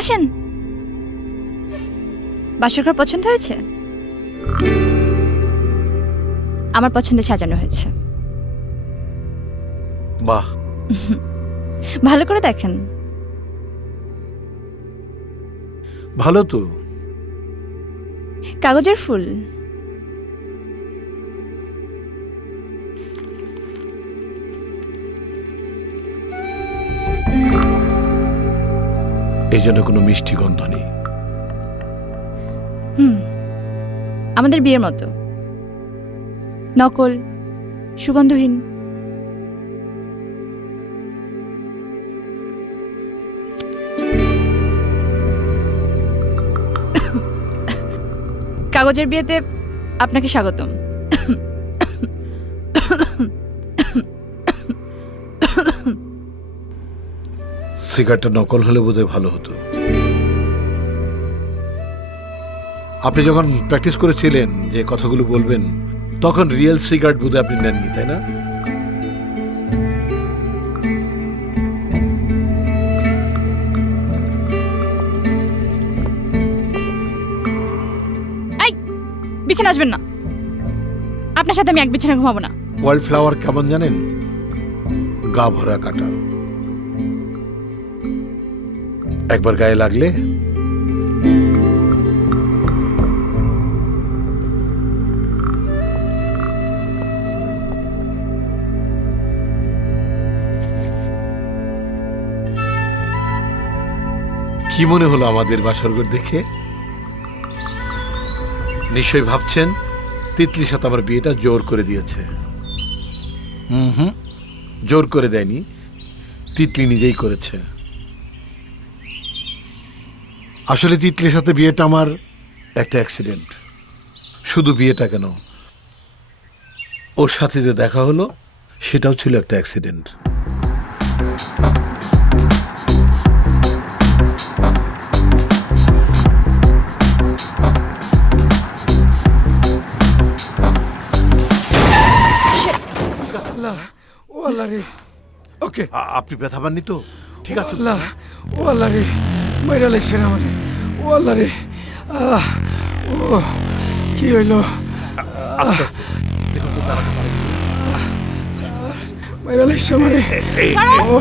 আসেন। বাসর ঘর পছন্দ হয়েছে? আমার পছন্দে সাজানো হয়েছে। বাহ, ভালো করে দেখেন। ভালো তো। কাগজের ফুল। এই জন্য কোনো মিষ্টি গন্ধ নেই। আমাদের বিয়ের মতো, নকল, সুগন্ধহীন। কাগজের বিয়েতে আপনাকে স্বাগতম। সিগারেটটা নকল হলে বোধহয় ভালো হতো। আপনি যখন প্র্যাকটিস করেছিলেন যে কথাগুলো বলবেন, তখন রিয়েল সিগারেট বোধহয় আপনি নেননি, তাই না? এই, বিছানা আসবেন না। আপনার সাথে আমি এক বিছানায় ঘুমাবো না। ওয়াইল্ড ফ্লাওয়ার কেমন জানেন? গা ভরা কাটা, একবার গায়ে লাগলে কি মনে হলো আমাদের বাসরঘর দেখে? নিশ্চয়ই ভাবছেন তিতলির সাথে আমার বিয়েটা জোর করে দিয়েছে। হুম, জোর করে দেয়নি, তিতলি নিজেই করেছে। আসলে তিতলির সাথে বিয়েটা আমার একটা অ্যাক্সিডেন্ট। শুধু বিয়েটা কেন, ওর সাথে যে দেখা হলো সেটাও ছিল একটা অ্যাক্সিডেন্ট। ও আল্লাহ রে, ওকে আপনি ব্যথা পাননি তো? ঠিক আছে। আল্লাহ, ও আল্লাহ রে, মাইরা লাগছে না আমারে। ও আল্লাহ রে, ও কি হইলো? আস্তে আস্তে দেখুন তো দাঁড়াতে পারেন। মাইরা লাগছে আমারে। এই, ও